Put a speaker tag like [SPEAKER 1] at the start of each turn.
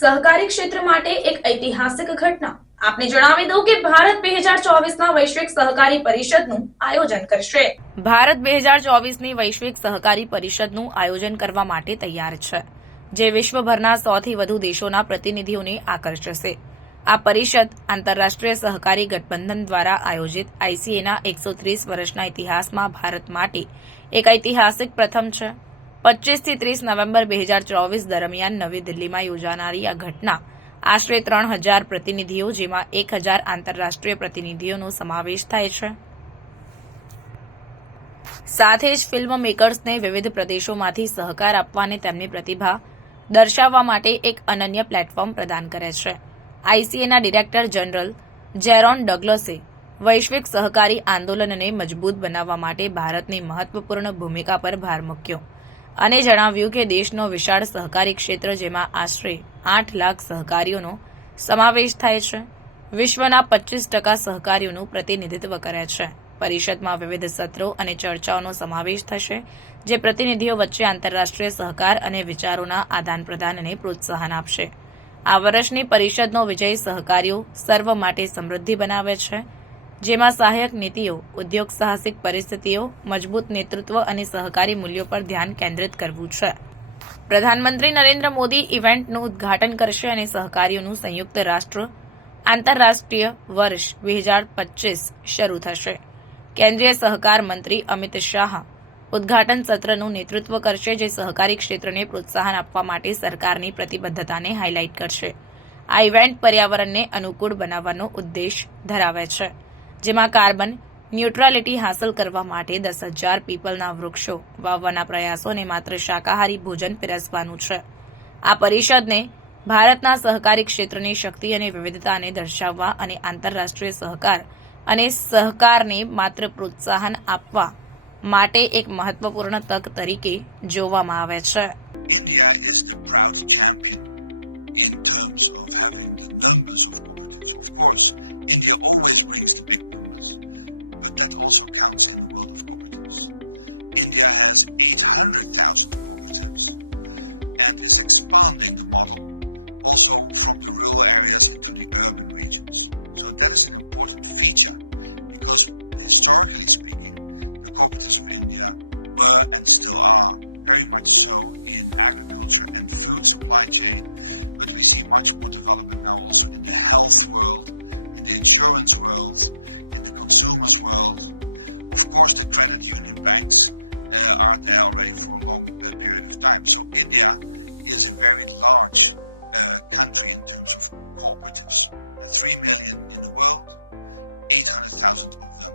[SPEAKER 1] સહકારી ક્ષેત્ર માટે એક ઐતિહાસિક ઘટના. આપને જણાવી દઉં કે ભારત બે હજાર ચોવીસના વૈશ્વિક સહકારી પરિષદનું આયોજન કરશે. ભારત બે હજાર ચોવીસની વૈશ્વિક સહકારી પરિષદનું આયોજન કરવા માટે તૈયાર છે, જે વિશ્વભરના સૌથી વધુ દેશોના પ્રતિનિધિઓને આકર્ષશે. આ પરિષદ આંતરરાષ્ટ્રીય સહકારી ગઠબંધન દ્વારા આયોજિત આઈસીએના એકસો ત્રીસ વર્ષના ઇતિહાસમાં ભારત માટે એક ઐતિહાસિક પ્રથમ છે. પચીસથી ત્રીસ નવેમ્બર બે હજાર ચોવીસ દરમિયાન નવી દિલ્હીમાં યોજાનારી આ ઘટના આશરે ત્રણ હજાર પ્રતિનિધિઓ જેમાં એક હજાર આંતરરાષ્ટ્રીય પ્રતિનિધિઓનો સમાવેશ થાય છે. સાથે જ ફિલ્મ મેકર્સને વિવિધ પ્રદેશોમાંથી સહકાર આપવા અને તેમની પ્રતિભા દર્શાવવા માટે એક અનન્ય પ્લેટફોર્મ પ્રદાન કરે છે. આઈસીએના ડિરેક્ટર જનરલ જેરોન ડગલસે વૈશ્વિક સહકારી આંદોલનને મજબૂત બનાવવા માટે ભારતની મહત્વપૂર્ણ ભૂમિકા પર ભાર મૂક્યો. અને જણાવ્યું કે દેશનો વિશાળ સહકારી ક્ષેત્ર જેમાં આશરે આઠ લાખ સહકારીઓનો સમાવેશ થાય છે. વિશ્વના પચીસ ટકા સહકારીઓનું પ્રતિનિધિત્વ કરે છે. પરિષદમાં વિવિધ સત્રો અને ચર્ચાઓનો સમાવેશ થશે, જે પ્રતિનિધિઓ વચ્ચે આંતરરાષ્ટ્રીય સહકાર અને વિચારોના આદાન પ્રદાનને પ્રોત્સાહન આપશે. આ વર્ષની પરિષદનો વિજય સહકારીઓ સર્વ માટે સમૃદ્ધિ બનાવે છે. જેમાં સહાયક નીતિઓ, ઉદ્યોગ સાહસિક પરિસ્થિતિઓ, મજબૂત નેતૃત્વ અને સહકારી મૂલ્યો પર ધ્યાન કેન્દ્રિત કરવું છે. પ્રધાનમંત્રી નરેન્દ્ર મોદી ઇવેન્ટનું ઉદ્ઘાટન કરશે અને સહકારીઓનું સંયુક્ત રાષ્ટ્ર આંતરરાષ્ટ્રીય વર્ષ બે હજાર પચીસ શરૂ થશે. કેન્દ્રીય સહકાર મંત્રી અમિત શાહ ઉદ્ઘાટન સત્રનું નેતૃત્વ કરશે જે સહકારી ક્ષેત્રને પ્રોત્સાહન આપવા માટે સરકારની પ્રતિબદ્ધતાને હાઇલાઇટ કરશે. આ ઇવેન્ટ પર્યાવરણને અનુકૂળ બનાવવાનો ઉદ્દેશ ધરાવે છે. જેમાં કાર્બન ન્યુટ્રાલિટી હાંસલ કરવા માટે દસ હજાર પીપલના વૃક્ષો વાવવાના પ્રયાસોને માત્ર શાકાહારી ભોજન પીરસવાનું છે. આ પરિષદને ભારતના સહકારી ક્ષેત્રની શક્તિ અને વિવિધતાને દર્શાવવા અને આંતરરાષ્ટ્રીય સહકાર અને સહકારને માત્ર પ્રોત્સાહન આપવા માટે એક મહત્વપૂર્ણ તક તરીકે જોવામાં આવે છે.
[SPEAKER 2] India is the proud champion. In terms of having the numbers of cooperatives. Of course, India always brings the big numbers, but that also counts in the world of cooperatives. India has 800,000 cooperatives and is expanding the model also from the rural areas into the urban regions. So that is an important feature because historically speaking, the cooperatives of India were and still are very much so in agriculture and food supply chain, but we see much more development now also in the health world, in the insurance world, in the consumers world. Of course, the credit union banks uh, are there already for a long uh, period of time. So India is a very large uh, country in terms of cooperatives. 3 million in the world, 800,000 of them